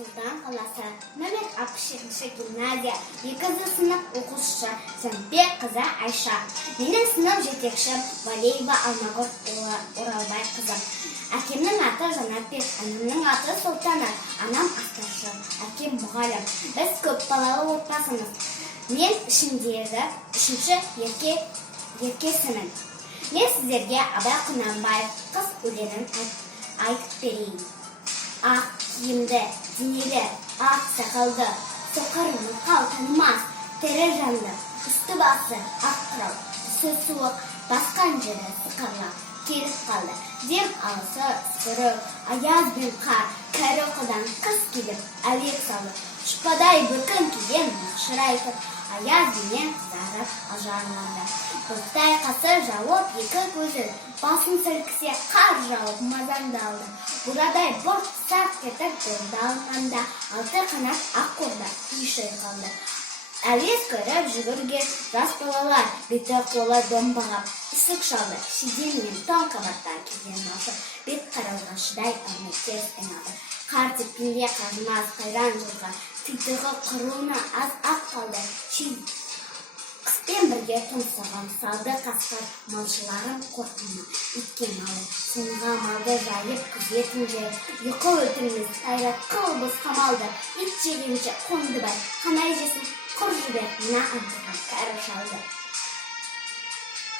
Sultan қаласы номер 67 гимназия 2 сынып оқушысы Сәмбек қызы Айша. Менің сынып жетекшім Валеева Алмагүл Оралбай қызым. Әкемнің аты Жанатбек, анамның аты Султанат, анам астаршы, әкем мұғалім. Біз көп балалы отбасымыз. Мен ішіндегі үшінші еркесімін. Мен сіздерге Абай Құнанбаев қыз өлеңін айтып берейін. Ақ киімді, денелі, ақ сақалды, соқыр мылқау танымас, тірі жанды, үсті басы ақ қырау, түсі суық, басқан жері сықырлап, келіп қалды. Дем алысы сұрық, аяз бен қар, кәрі ұйқыдан қыз келіп, әлек салды. Шұпадай бүркін киген мақшырайтып, аяз бенен қызарып ажарланды. Бұлттай қасы жауып екі көзін, басын сілкісе қар жауып мазаңдалды. Бұрадай бұрт сақ кетіп бұрды алғанда, алты қанат ақ қорда үй шайқалды. Әуес көріп жүгірген жас балалар, беті қолы домбағап, ісік шалды. Шиден мен тон қабаттан келген малшы, бет қарауға шыдай алмай тез айналды. Қар тепкенде қазмас қайран жұрға, титығы қыруына аз ақ қалды. Қыспен бірге тұмсығым салды қасқыр, малшыларым қорқыны итке малы. Сонға малды жайып күзетінде, ұйқы өтірміз қайрат қылбыз қамалды. Ит жегенше қонды бай, қанай жесін құр жібер, мына антыған кәрі шалды.